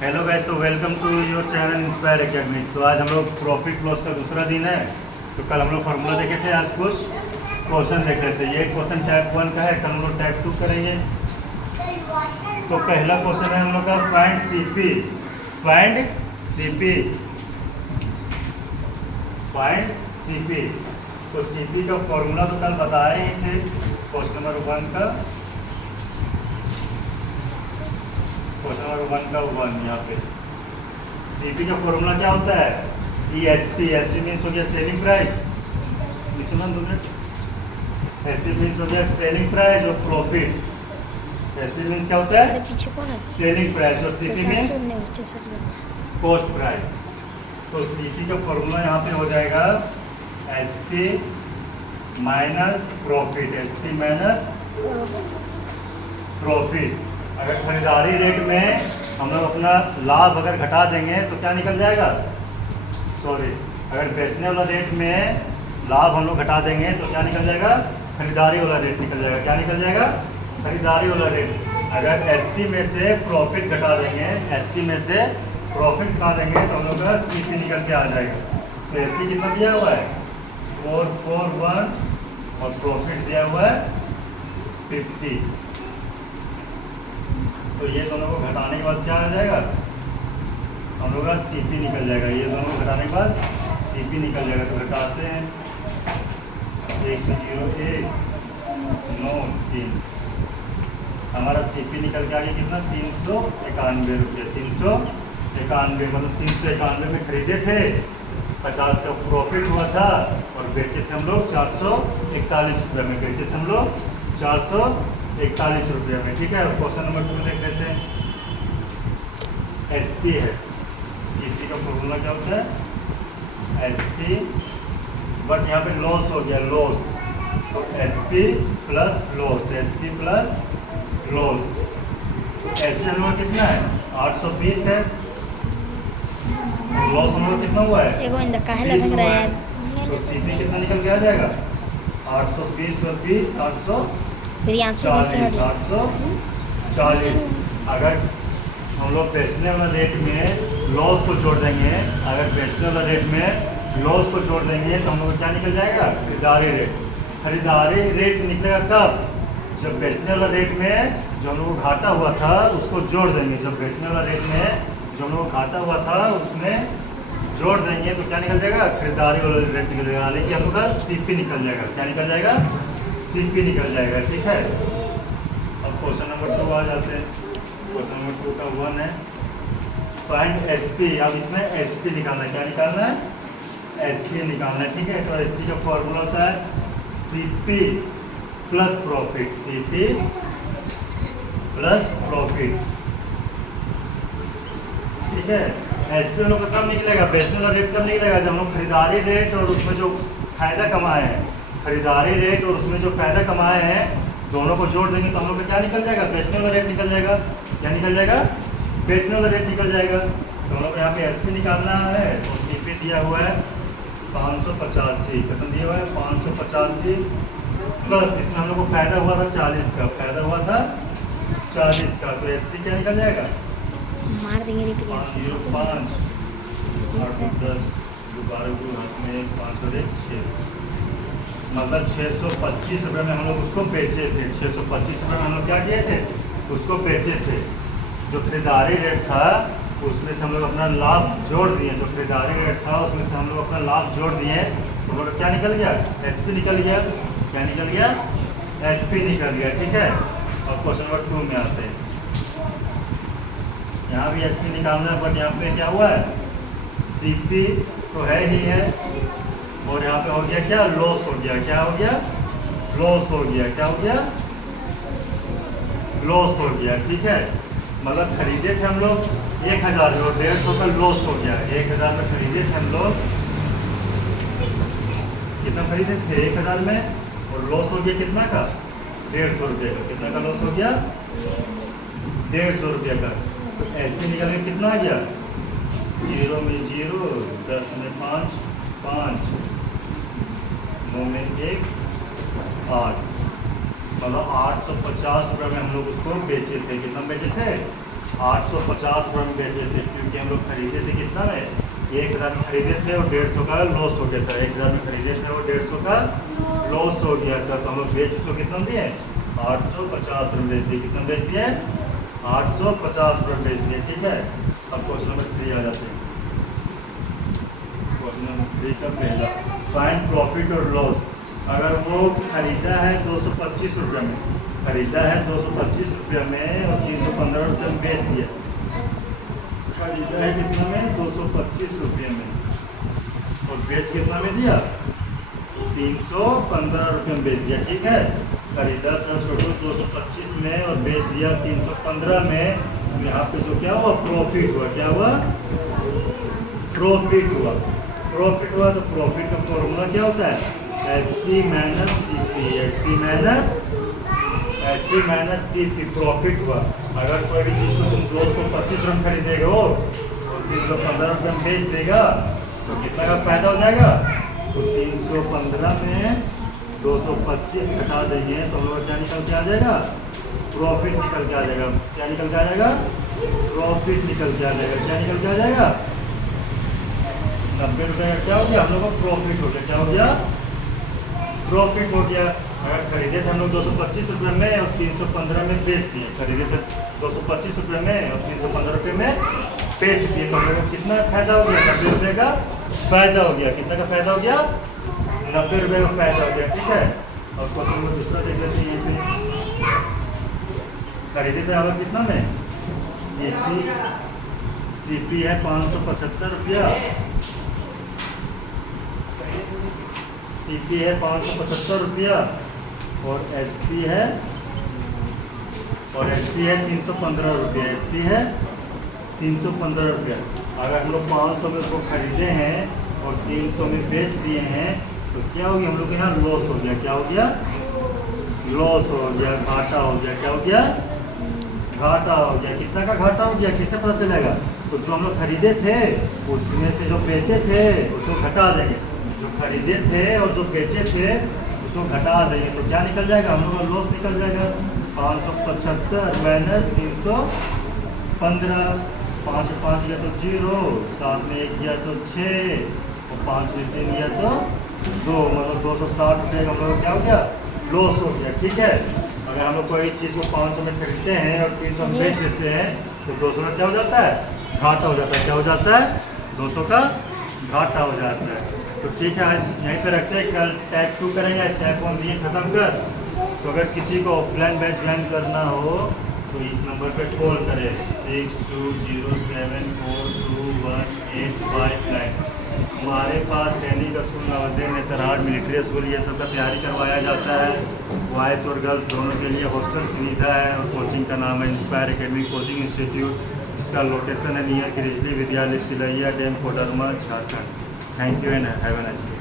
Hello guys, तो welcome to your channel Inspire Academy. तो आज हम लोग प्रॉफिट लॉस का दूसरा दिन है। तो कल हम लोग फार्मूला देखे थे, आज कुछ क्वेश्चन देख रहे थे। ये क्वेश्चन टाइप 1 का है, कल हम लोग टाइप 2 करेंगे। तो पहला क्वेश्चन है हम लोग का find CP. Find CP, find CP. तो सीपी का फॉर्मूला तो कल बताए ही थे क्वेश्चन नंबर 1 का। क्वेश्चन नंबर 1 का 1 यहाँ पे सीपी का फॉर्मूला क्या होता है? ESP। एसपी मीन्स हो गया सेलिंग प्राइस। नीचे मान दो मिनट। एसपी मीन्स हो गया सेलिंग प्राइस और प्रॉफिट। एसपी मीन्स क्या होता है? पीछे कौन है? Selling price. और सीपी मीन्स कॉस्ट प्राइस। तो सीपी का फॉर्मूला यहाँ पे हो जाएगा SP minus profit. SP minus profit. अगर खरीदारी रेट में हम लोग अपना लाभ अगर घटा देंगे तो क्या निकल जाएगा? सॉरी, अगर बेचने वाला रेट में लाभ हम लोग घटा देंगे तो क्या निकल जाएगा? खरीदारी वाला रेट निकल जाएगा। क्या निकल जाएगा? खरीदारी वाला रेट। अगर एसपी में से प्रॉफिट घटा देंगे, एसपी में से प्रॉफिट घटा देंगे तो हम लोग का सीपी निकल के आ जाएगा। तो एसपी कितना दिया हुआ है? 441 और प्रॉफिट दिया हुआ है 50। तो ये दोनों को घटाने के बाद क्या आ जाएगा? हम लोग का सीपी निकल जाएगा। ये दोनों को घटाने के बाद सीपी निकल जाएगा। तो घटाते हैं 101 9 3। हमारा सीपी निकल के आ गया कितना? 391 रुपये। 391 मतलब 391 में खरीदे थे, 50 का प्रॉफिट हुआ था और बेचे थे हम लोग 441 रुपये में। बेचे थे हम लोग 441 रुपये में। ठीक है। क्वेश्चन नंबर 2 देख लेते हैं। एसपी है, सीपी का फॉर्मूला क्या होता है? एसपी, बट यहाँ पे लॉस हो गया, लॉस। तो SP plus loss, SP plus loss. SP हम लोग कितना है? 820 है। लॉस हम लोग कितना हुआ है? 30 हुआ है। तो सीपी कितना निकल के आ जाएगा? 820 और 20 840। अगर हम लोग बेचने वाला रेट में लॉस को जोड़ देंगे, अगर बेचने वाला रेट में लॉस को जोड़ देंगे तो हम लोग क्या निकल जाएगा? खरीदारी रेट। खरीदारी रेट निकलेगा कब? जब बेचने वाला रेट में जो हम लोग को घाटा हुआ था उसको जोड़ देंगे। जब बेचने वाला रेट में जो हम लोग को घाटा हुआ था उसमें जोड़ देंगे तो क्या निकल जाएगा? खरीदारी वाला रेट निकल जाएगा। यानी कि हम लोग का सीपी निकल जाएगा। क्या निकल जाएगा? सीपी निकल जाएगा। ठीक है। अब क्वेश्चन नंबर 2 आ जाते हैं। क्वेश्चन नंबर 2 का 1 है फाइंड एसपी। अब इसमें एसपी निकालना है। क्या निकालना है? एसपी निकालना है। ठीक है। तो एसपी का फॉर्मूला होता है CP plus profit. CP plus profit. ठीक है। एसपी हम लोग का कब निकलेगा? बेचने वाला रेट कब निकलेगा? जब हम लोग खरीदारी रेट और उसमें जो फायदा कमाए हैं, खरीदारी रेट और उसमें जो फायदा कमाए हैं दोनों को जोड़ देंगे तो हम लोग का क्या निकल जाएगा? बेचने वाला रेट निकल जाएगा। क्या निकल जाएगा? बेचने वाला रेट निकल जाएगा। तो हम लोग यहाँ पे एसपी निकालना है। तो सीपी दिया हुआ है 585। कितना दिया हुआ है? 585 प्लस इसमें हम लोग को फायदा हुआ था 40 का। फायदा हुआ था 40 का। तो एसपी क्या निकल जाएगा? मार देंगे 505 8 10 12 को हाथ में 5 और 1 6, मतलब 625 रुपये में हम लोग उसको बेचे थे। 625 रुपये में हम लोग क्या किए थे? उसको बेचे थे। जो खरीदारी रेट था उसमें से हम लोग अपना लाभ जोड़ दिए। जो खरीदारी रेट था उसमें से हम लोग अपना लाभ जोड़ दिए तो हम लोग क्या निकल गया? एसपी निकल गया। क्या निकल गया? एसपी निकल गया। ठीक है। और क्वेश्चन नंबर 2 में आते हैं। यहाँ भी एसपी निकालना है, बट यहाँ पे क्या हुआ है? सीपी तो है ही है और यहाँ पे हो गया क्या? लॉस हो गया। क्या हो गया? लॉस हो गया। क्या हो गया? लॉस हो गया। ठीक है। मतलब खरीदे थे हम लोग 1000 में और 150 का लॉस हो गया। 1000 में खरीदे थे हम लोग। कितना खरीदे थे? 1000 में और लॉस हो गया कितना का? 150 रुपये का। कितना का लॉस हो गया? 150 रुपये का। तो एसपी निकल के कितना आ गया? 0 में 0, 10 में 5 5, 9 में 1 8, मतलब 850 रुपये में हम लोग उसको बेचे थे। कितना बेचे थे? 850 रुपये में बेचे थे, क्योंकि हम लोग खरीदे थे कितना में, 1000 में खरीदे थे और 150 का लॉस हो गया था। 1000 में खरीदे थे और 150 का लॉस हो गया था, तो हम लोग बेच उसको कितना दिए, 850 रुपये बेच दिए। कितना बेच दिए, 850 रुपये बेच दिए। ठीक है, अब क्वेश्चन नंबर 3 आ जाते हैं। क्वेश्चन नंबर 3 का पहला, फाइंड प्रॉफिट और लॉस। अगर वो खरीदा है 225 रुपये में, खरीदा है 225 रुपये में और 315 रुपये में बेच दिया। खरीदा है कितना में, 225 रुपये में, और बेच कितना में दिया, 315 रुपये में बेच दिया। ठीक है, खरीदा था छोटू 225 में और बेच दिया 315 में। यहाँ पे जो क्या हुआ, प्रॉफिट हुआ। क्या हुआ, प्रॉफिट हुआ। प्रॉफिट हुआ तो प्रॉफिट का फॉर्मूला क्या होता है, SP minus CP। SP minus CP profit हुआ। अगर कोई भी चीज़ को तुम 225 रुपये खरीदेगा और 315 रुपये में बेच देगा तो कितना का फायदा हो जाएगा, तो 315 में 225 घटा देंगे तो हम लोग क्या निकल के आ जाएगा, प्रॉफिट निकल के आ जाएगा। क्या निकल के आ जाएगा, प्रॉफिट निकल के आ जाएगा। क्या निकल के आ जाएगा, 90 रुपये का क्या हो गया, हम लोग को प्रॉफिट हो गया। क्या हो गया, प्रॉफिट हो गया। अगर खरीदे थे हम लोग 225 रुपये में और 315 में बेच दिए, खरीदे थे 225 रुपये में और 315 रुपये में बेच दिए, तो हम लोग को कितना फायदा हो गया, 90 रुपये का फायदा हो गया। कितना का फायदा हो गया, 90 रुपये का फायदा हो गया। ठीक है, और क्वेश्चन नंबर दूसरा देख लेते हैं। यहीं पे खरीदे थे अगर कितना में, CP है 575 रुपया, CP है 575 रुपया और SP है 315 रुपया। SP है 315 रुपया। अगर हम लोग 500 में उसको खरीदे हैं और 300 में बेच दिए हैं तो क्या हो गया, हम लोग के यहाँ लॉस हो गया। क्या हो गया, लॉस हो गया, घाटा हो गया। क्या हो गया, घाटा हो गया। कितना का घाटा हो गया, कैसे पता चलेगा, तो जो हम लोग खरीदे थे उसमें से जो बेचे थे उसको घटा देंगे, जो खरीदे थे और जो बेचे थे उसको घटा देंगे तो क्या निकल जाएगा, हम लोग का लॉस निकल जाएगा। 575 माइनस 315, 5 5 गया तो 0, 7 में 1 गया तो 6 और 5 में 3 गया तो 2, मतलब 260 रुपये का हम लोग क्या हो गया, लॉस हो गया। ठीक है, अगर हम लोग कोई चीज़ को 500 में खरीदते हैं और 300 में बेच देते हैं तो 200 का क्या हो जाता है, घाटा हो जाता है। क्या हो जाता है, 200 का घाटा हो जाता है। तो ठीक है, आज यहीं पे रखते हैं, कल टाइप 2 करेंगे। आज टाइप 1 लिए ख़त्म कर। तो अगर किसी को ऑफलाइन बैच ज्वाइन करना हो तो इस नंबर पे कॉल करें 6207421859। हमारे पास सैनिक school, Navodaya, Netarhat, military school, ये सब का तैयारी करवाया जाता है। बॉयज़ और गर्ल्स दोनों के लिए हॉस्टल सुविधा है और कोचिंग का नाम है इंस्पायर एकेडमी कोचिंग इंस्टीट्यूट, जिसका लोकेशन है near Grizzly Vidyalaya, Tilaiya dam, Koderma, Jharkhand. Thank you and have a nice day.